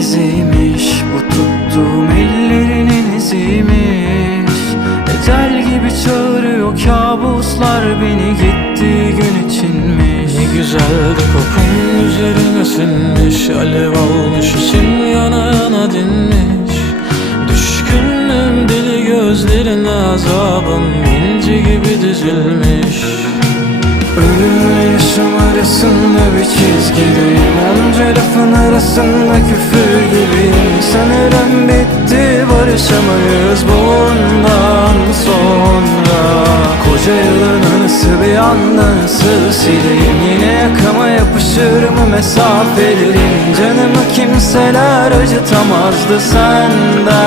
iziymiş Bu tuttuğum ellerinin iziymiş. Ecel gibi çağırıyor kabuslar Beni gittiği gün içinmiş. Ne güzeldi kokun üzerine sinmiş Alev almış içim yana yana dinmiş. Düşkünüm deli gözlerine azabım inci gibi dizilmiş. Ölümle yaşam arasında bir çizgideyim Onca lafın arasında küfür gibiyim Sanırım bitti barışamayız bundan sonra. Koca yılın anısı bir anda nasıl sileyim? Yine yakama yapışır mı mesafelerin Canımı kimseler acıtamazdı senden